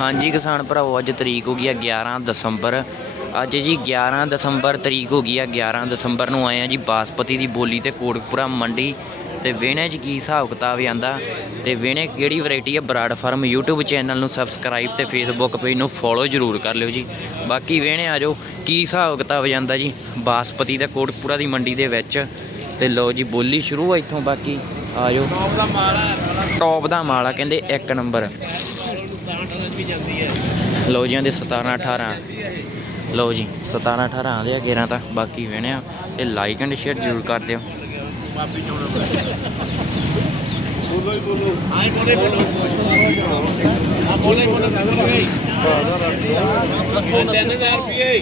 ਹਾਂਜੀ ਕਿਸਾਨ ਭਰਾਓ ਅੱਜ ਤਰੀਕ ਹੋ ਗਈ ਆ 11 ਦਸੰਬਰ। ਅੱਜ ਜੀ 11 ਦਸੰਬਰ ਤਰੀਕ ਹੋ ਗਈ ਆ 11 ਦਸੰਬਰ ਨੂੰ ਆਏ ਆ ਜੀ ਬਾਸਪਤੀ ਦੀ ਬੋਲੀ ਤੇ ਕੋਟਕਪੁਰਾ ਮੰਡੀ। ਤੇ ਵੇਣੇ 'ਚ ਕੀ ਹਿਸਾਬ ਕਿਤਾਬ ਆਂਦਾ? ਤੇ ਵੇਣੇ ਕਿਹੜੀ ਵੈਰਾਈਟੀ ਆ? ਬਰਾਡ ਫਾਰਮ YouTube ਚੈਨਲ ਨੂੰ ਸਬਸਕ੍ਰਾਈਬ ਤੇ Facebook ਪੇਜ ਨੂੰ ਫੋਲੋ ਜ਼ਰੂਰ ਕਰ ਲਿਓ ਜੀ। ਬਾਕੀ ਵੇਣੇ ਆ ਜਾਓ ਕੀ ਹਿਸਾਬ ਕਿਤਾਬ ਜਾਂਦਾ ਜੀ ਬਾਸਪਤੀ ਤੇ ਕੋਟਕਪੁਰਾ ਦੀ ਮੰਡੀ ਦੇ ਵਿੱਚ? ਤੇ ਲਓ ਜੀ ਬੋਲੀ ਸ਼ੁਰੂ ਆ ਇੱਥੋਂ ਬਾਕੀ ਆ ਜਾਓ। ਟੌਪ ਦਾ ਮਾਲ ਕਹਿੰਦੇ ਇੱਕ ਨੰਬਰ। ਲਓ ਜੀ ਇਹਦੇ 17 18 ਲਓ ਜੀ 17 18 ਆਉਂਦੇ ਆ 11 ਤਾਂ ਬਾਕੀ ਵੇਣੇ ਆ। ਤੇ ਲਾਈਕ ਐਂਡ ਸ਼ੇਅਰ ਜ਼ਰੂਰ ਕਰ ਦਿਓ। ਹਜ਼ਾਰ ਰੁਪਏ ਹੈ?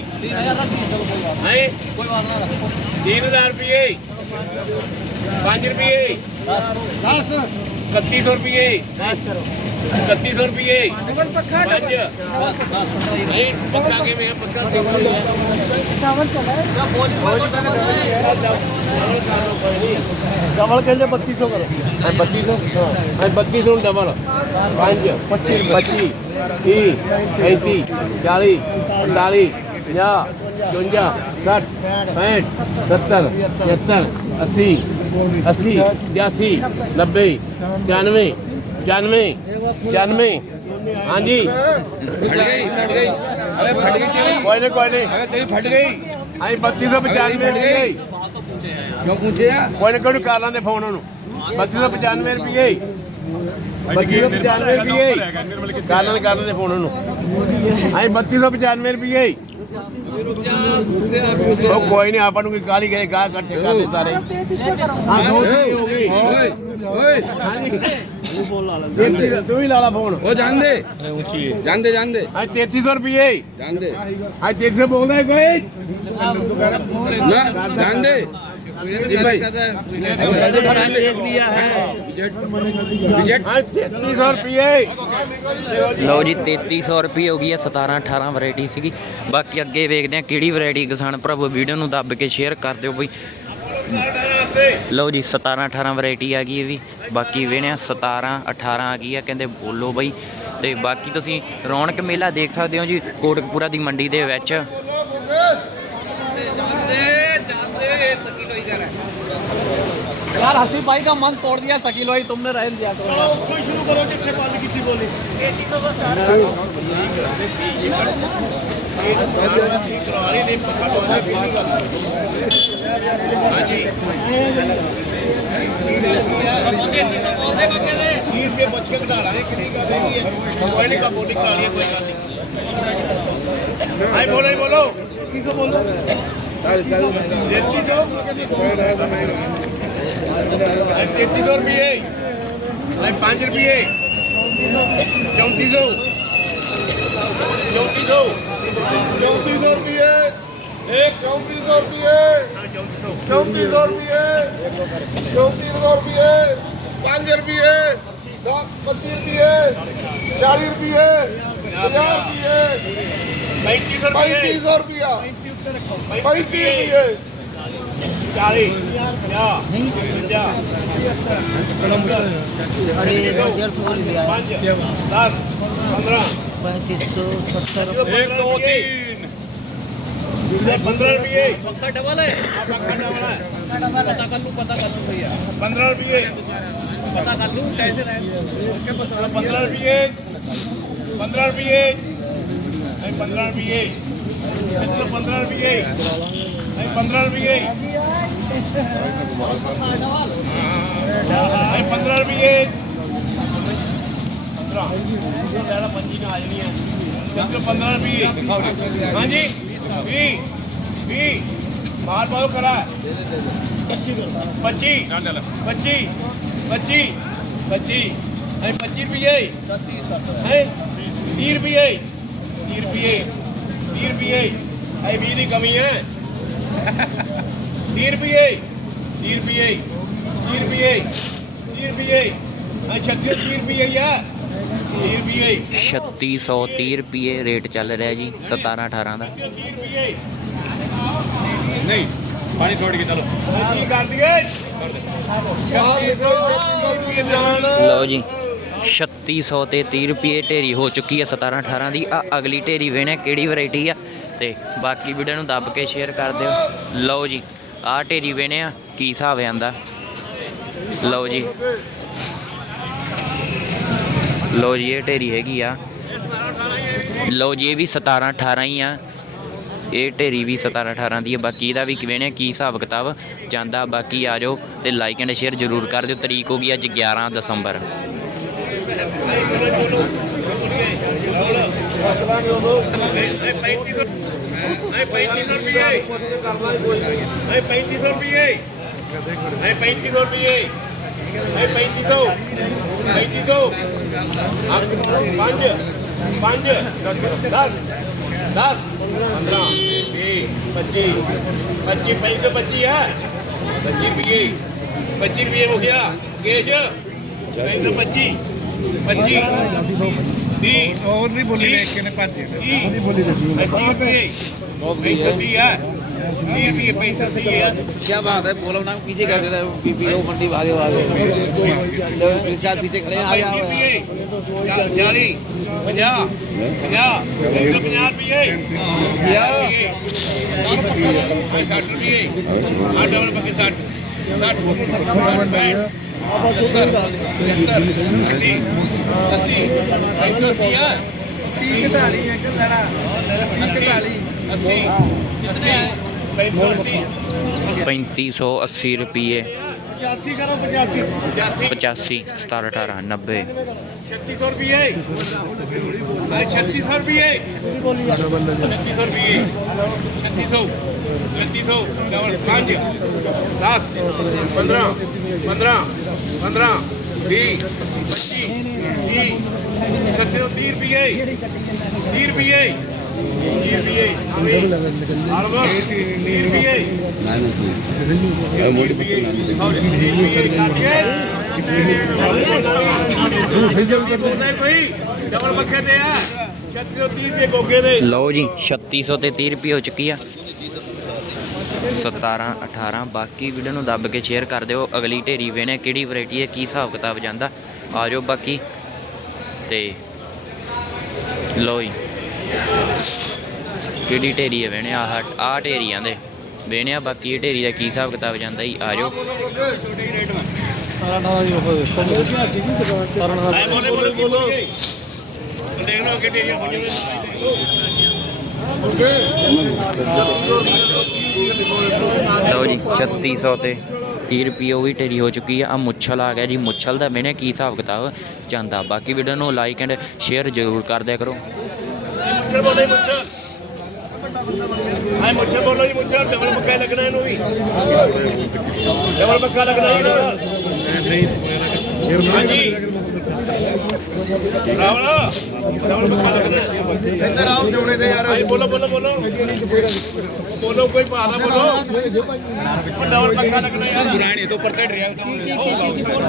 ਤਿੰਨ ਹਜ਼ਾਰ ਰੁਪਏ 5 ਰੁਪਏ 10 3100 ਰੁਪਏ 3100 ਰੁਪਏ 5 ਨਹੀਂ ਪੱਕਾ ਕਿਵੇਂ ਆ? ਪੱਕਾ ਡਬਲ ਕਹਿੰਦੇ 3200 ਕਰੋ। 3200 ਹਾਂ। 3200 ਡਬਲ 5 25 25 30 35 40 45 50 55 60 70 80 80 80 90 91 91 91 ਹਾਂਜੀ। ਫਟ ਗਈ ਫਟ ਗਈ ਅਰੇ ਫਟ ਗਈ ਤੇਰੀ ਕੋਈ ਨਹੀਂ ਕੋਈ ਨਹੀਂ ਅਰੇ ਤੇਰੀ ਫਟ ਗਈ ਅਸੀਂ 3295 ਰੁਪਏ ਕਿਉਂ ਪੁੱਛਿਆ? ਕੋਈ ਨਹੀਂ ਕੋਈ ਨੀ ਕਰ ਲਾਂਦੇ ਫੋਨ ਉਹਨੂੰ। 3295 ਰੁਪਏ 3295 ਰੁਪਏ ਕਰ ਲਾਂਦੇ ਕਰ ਲਾਂਦੇ ਫੋਨ ਉਹਨੂੰ। ਅਸੀਂ 3295 ਰੁਪਏ ਉਹ ਕੋਈ ਨਹੀਂ ਆਪਾਂ ਨੂੰ ਕੋਈ ਗਾਲੀ ਗਏ ਗਾਹ ਇਕੱਠੇ ਕਰ ਦੇ ਸਾਰੇ ਹਾਂ ਦੋ ਤਿੰਨ ਹੋ ਗਈ ਓਏ ਓਏ ਹਾਂਜੀ ਤੇਤੀ ਦਾ- ਤੂੰ ਵੀ ਲਾ ਲਾ ਫੋਨ ਉਹ ਜਾਂਦੇ ਜਾਂਦੇ ਜਾਂਦੇ ਅੱਜ 3300 ਰੁਪਏ ਜਾਂਦੇ ਅੱਜ 3300 ਬੋਲਦਾ ਜੀ ਭਾਈ ਉਹ ਸਾਡੇ ਫਰਾਂ ਦੇਖ ਲਿਆ ਹੈ ਵਿਜਟ ਅੱਜ 3300 ਰੁਪਏ ਲਓ ਜੀ 3300 ਰੁਪਏ ਹੋ ਗਈ ਆ 17 18 ਵੈਰਾਈਟੀ ਸੀਗੀ। ਬਾਕੀ ਅੱਗੇ ਵੇਖਦੇ ਆ ਕਿਹੜੀ ਵੈਰਾਈਟੀ ਕਿਸਾਨ ਭਰਾਵੋ ਵੀਡੀਓ ਨੂੰ ਦੱਬ ਕੇ ਸ਼ੇਅਰ ਕਰ ਦਿਓ ਬਈ। ਲਓ ਜੀ 17 18 ਵੈਰਾਈਟੀ ਆ ਗਈ ਇਹ ਵੀ। ਬਾਕੀ ਵੇਣਿਆ 17 18 ਆ ਗਈ ਆ, ਕਹਿੰਦੇ ਬੋਲੋ ਬਈ। ਤੇ ਬਾਕੀ ਤੁਸੀਂ ਰੌਣਕ ਮੇਲਾ ਦੇਖ ਸਕਦੇ ਹੋ ਜੀ, ਕੋਟਕਪੂਰਾ ਦੀ ਮੰਡੀ ਦੇ ਵਿੱਚ। यार हसीफ भाई का मन तोड़ दिया शकील भाई तुमने रह दिया तो। शुरू करो कितने पानी कितनी बोली? हीर के बच्चे कटा रहे किसी का नहीं है मोबाइल का बोली कटा रही है कोई बात नहीं। भाई बोलो बोलो। किसको बोलो ये चीज़ 3300 ਰੁਪਏ ਲੈ 5 ਰੁਪਏ 3400 3400 3400 ਰੁਪਏ ਇੱਕ 3400 ਰੁਪਏ 3400 ਰੁਪਏ 3400 ਰੁਪਏ 5 ਰੁਪਏ 10 25 ਰੁਪਏ 40 ਰੁਪਏ 50 ਰੁਪਏ 3500 ਰੁਪਏ 3500 ਰੁਪਏ 35 ਰੁਪਏ 40 50 10 15 पैंतीस सौ सत्तर एक दो तीन पंद्रह रुपये पक्का डबल है आपका खाना वाला है पता कर लूँ पता कर लूँ भैया पंद्रह रुपये पता कर लूँ कैसे रहे पंद्रह रुपये पंद्रह रुपये नहीं, पंद्रह रुपये कितने पंद्रह रुपये नहीं, पंद्रह रुपये नहीं, पंद्रह रुपये पंद्रह पंजी में आ जानी है कितने पंद्रह रुपये हाँ जी भी भी माल पाओ करा पच्ची पच्ची पच्ची पच्ची पच्ची नहीं पच्ची रुपये है तीह रुपये तीह रुपये तीह रुपये अरे भी की कमी है 30 ਰੁਪਏ 30 ਰੁਪਏ 30 ਰੁਪਏ 30 ਰੁਪਏ ਅੱਛਾ 30 ਰੁਪਏ ਆ 30 ਰੁਪਏ 3630 ਰੁਪਏ ਰੇਟ ਚੱਲ ਰਿਹਾ ਜੀ 17 18 ਦਾ ਨਹੀਂ ਪਾਣੀ ਛੋੜ ਕੇ ਚਲੋ ਕੀ ਕਰ ਦਈਏ ਲਓ ਜੀ 3600 ਤੇ 30 ਰੁਪਏ ਢੇਰੀ ਹੋ ਚੁੱਕੀ ਹੈ 17 18 ਦੀ ਆ ਅਗਲੀ ਢੇਰੀ ਵੇਣੇ ਕਿਹੜੀ ਵੈਰਾਈਟੀ ਆ ਤੇ ਬਾਕੀ ਵੀਡੀਓ ਨੂੰ ਦੱਬ ਕੇ ਸ਼ੇਅਰ ਕਰ ਦਿਓ। ਲਓ ਜੀ, ਆਹ ਢੇਰੀ ਵੇਣੇ ਆ, ਕੀ ਹਿਸਾਬ ਆਂਦਾ? ਲਓ ਜੀ। ਲਓ ਜੀ, ਇਹ ਢੇਰੀ ਹੈਗੀ ਆ। ਲਓ ਜੀ, ਇਹ ਵੀ 17 18 ਹੀ ਆ। ਇਹ ਢੇਰੀ ਵੀ 17 18 ਦੀ ਹੈ ਬਾਕੀ ਇਹਦਾ ਵੀ ਕਿਵੇਂ ਨੇ ਕੀ ਹਿਸਾਬ ਕਿਤਾਬ ਜਾਂਦਾ? ਬਾਕੀ ਆ ਜਾਓ ਤੇ ਲਾਈਕ ਐਂਡ ਸ਼ੇਅਰ ਜ਼ਰੂਰ ਕਰ ਦਿਓ। ਤਰੀਕ ਹੋ ਗਈ ਅੱਜ 11 ਦਸੰਬਰ। ਨਹੀਂ 3500 ਰੁਪਏ ਨਹੀਂ 3500 ਰੁਪਏ ਨਹੀਂ 3500 ਰੁਪਏ ਨਹੀਂ 3500 3500 ਪੰਜ ਪੰਜ 10 10 15 20 25 25 25 25 ਹੈ 25 ਰੁਪਏ 25 ਰੁਪਏ ਹੋ ਗਿਆ ਕੇਸ਼ 25 25 30 ਹੋਰ ਨਹੀਂ ਬੋਲੀ ਵੇਖ ਕਿਨੇ ਭੱਜੇ नहीं बोली पैसा दी है ये भी पैसा सही है क्या बात है बोलो ना पीछे कर रहे हो पीपी को मंडी भागे भागे साथ पीछे खड़े हैं आ जाओ चाली पंजाह पंजाह एक सौ पंजाह रुपये साठ रुपये आठ डबल पक्के साठ साठ साठ पैंठ अस्सी ਪੈਂਤੀ ਇੱਥੇ ਅਸੀਂ ਆ। ਤੀਹ ਘਟਾਲੀ ਅੰਕਲ ਲੈਣਾ। ਰੁਪਏ 85 ਕਰੋ 85 85 17 18 90 छत्तीस सौ रुपये छत्तीस सौ रुपये छत्तीस सौ रुपये छत्तीस सौ छत्तीस सौ पाँच। दस पंद्रह पंद्रह पंद्रह बीस पच्चीस तीस। छत्तीस सौ तीस रुपये तीस रुपये तीस रुपये तीस रुपये ਡਬਲ ਪੱਖੇ ਤੇ ਆ 3630 ਦੇ ਗੋਗੇ ਦੇ ਲਓ ਜੀ 3600 ਤੇ 30 ਰੁਪਏ ਹੋ ਚੁੱਕੀ ਆ। 17 18 ਬਾਕੀ ਵੀਡੀਓ ਨੂੰ ਦੱਬ ਕੇ ਸ਼ੇਅਰ ਕਰ ਦਿਓ। ਅਗਲੀ ਢੇਰੀ ਵੇਣੇ ਕਿਹੜੀ ਵੈਰਾਈਟੀ ਹੈ, ਕੀ ਹਿਸਾਬ ਕਿਤਾਬ ਜਾਂਦਾ। ਆ ਜਾਓ ਬਾਕੀ। ਤੇ ਲਓ ਜੀ, ਕਿਹੜੀ ਢੇਰੀ ਹੈ ਵੇਣੇ ਆਹ ਆਹ ਢੇਰੀਆਂ ਦੇ। ਵੇਣੇ ਬਾਕੀ ਇਹ ਢੇਰੀ ਦਾ ਕੀ ਹਿਸਾਬ ਕਿਤਾਬ ਜਾਂਦਾ ਜੀ, ਆ ਜਾਓ। ਐ ਬੋਲੇ ਬੋਲੇ ਕੀ। ਬੋਲੀਏ ਦੇਖ ਲਓ ਅੱਗੇ ਢੇਰੀਆਂ ਹੋਈਆਂ ਨੇ। ਲਓ ਜੀ 3600 ਤੇ 30 ਰੁਪਏ ਉਹ ਵੀ ਢੇਰੀ ਹੋ ਚੁੱਕੀ ਆ। ਆ ਮੁੱਛਲ ਆ ਗਿਆ ਜੀ ਮੁੱਛਲ ਦਾ ਮੈਨੇ ਕੀ ਹਿਸਾਬ ਕਿਤਾਬ ਜਾਂਦਾ। ਬਾਕੀ ਵੀਡੀਓ ਨੂੰ ਲਾਈਕ ਐਂਡ ਸ਼ੇਅਰ ਜ਼ਰੂਰ ਕਰ ਦਿਆ ਕਰੋ। ਬੋਲੇ ਐ ਮੁੱਛਰ ਬੋਲੋ ਜੀ ਮੁੱਛਰ ਡਬਲ ਪੱਕਾ ਲੱਗਣਾ ਇਹਨੂੰ ਵੀ। ਡਬਲ ਪੱਕਾ ਲੱਗਣਾ ਇਹਨੂੰ ਹਾਂਜੀ। ਰਾਵਲ ਡਬਲ ਪੱਕਾ ਲੱਗਣਾ ਇੱਧਰ ਆਓ ਜੋੜੇ ਤੇ ਯਾਰ ਬੋਲੋ ਬੋਲੋ ਬੋਲੋ ਬੋਲੋ ਕੋਈ ਭਾਲਾ ਬੋਲੋ ਉਹ ਡਬਲ ਪੱਕਾ ਯਾਰ ਪੁਰਾਣੀ ਤੋਂ ਉੱਪਰ ਕੱਢ ਰਿਹਾ ਬਾਣ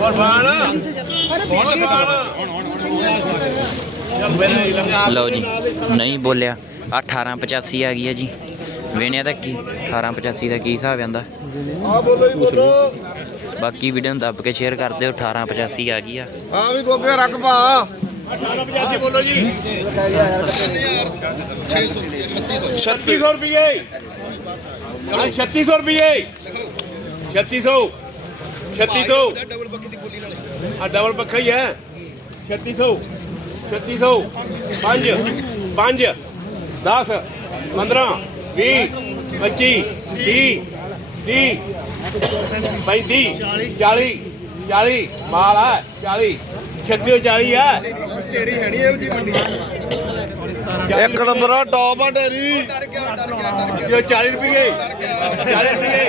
ਹੋਰ ਬਾਣ ਲਓ ਜੀ, ਨਹੀਂ ਬੋਲਿਆ। ਆ 1885 ਆ ਗਈ ਹੈ ਜੀ। ਵੇਣਿਆ ਦਾ ਕੀ? 1885 ਦਾ ਕੀ ਹਿਸਾਬ ਆਂਦਾ? ਆ ਬੋਲੋ ਜੀ, ਬੋਲੋ। ਬਾਕੀ ਵੀਡੀਓ ਨੂੰ ਦੱਬ ਕੇ ਸ਼ੇਅਰ ਕਰ ਦਿਓ 1885 ਆ ਗਈ ਆ। ਆ ਵੀ ਗੋਗੇ ਰੱਖ ਪਾ। 1885 ਬੋਲੋ ਜੀ। 3600 ਰੁਪਏ ਹਾਂ 3600 ਰੁਪਏ 3600 3600 ਆ ਡਬਲ ਪੱਖਾ ਹੀ ਹੈ। 3600 3600 5 5 10 15 20 25 30 30 35 40 40 ਮਾਲ ਹੈ 40 36 40 ਹੈ ਤੇਰੀ ਹੈ ਨਹੀਂ ਇਹੋ ਜੀ ਮੰਡੀ। ਇੱਕ ਨੰਬਰ ਆ ਟੌਪ ਆ ਢੇਰੀ ਜੋ 40 ਰੁਪਏ 40 ਰੁਪਏ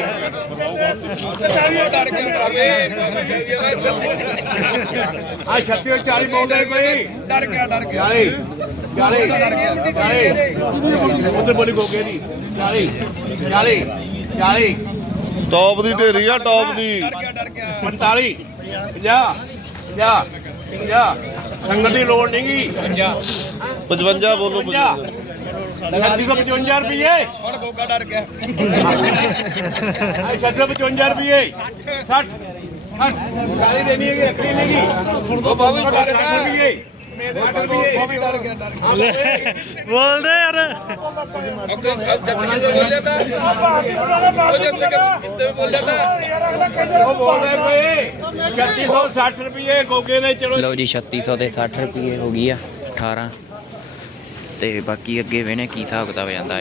ਆ 36 40 ਬੋਲਦਾ ਕੋਈ ਡਰ ਗਿਆ ਡਰ ਗਿਆ। 40 40 40 ਉਧਰ ਬੋਲੀ ਗੋਗੇ ਦੀ। 40 40 40 ਟੌਪ ਦੀ ਢੇਰੀ ਆ ਟੌਪ ਦੀ। 45 50 50 50 ਸੰਗਤ ਦੀ ਲੋੜ ਨਹੀਂਗੀ 55 ਬੋਲੋ 55 ਲੱਗੀ ਕੋ 55 ਰੁਪਏ ਹੁਣ ਗੋਗਾ ਡਰ ਗਿਆ। ਆਈ ਸੱਜੋ 55 ਰੁਪਏ 60 60 40 ਦੇਣੀ ਹੈ ਕਿ ਰੱਖਣੀ ਨਹੀਂਗੀ ਉਹ ਬਾਬੂ 60 ਰੁਪਏ ਬੋਲਦੇ ਯਾਰ। ਲਓ ਜੀ 3600 ਤੇ 60 ਰੁਪਏ ਹੋ ਗਈ ਆ 18 ਤੇ ਬਾਕੀ ਅੱਗੇ ਵੇਨੇ ਕੀ ਹਿਸਾਬ ਕਿਤਾਬ ਜਾਂਦਾ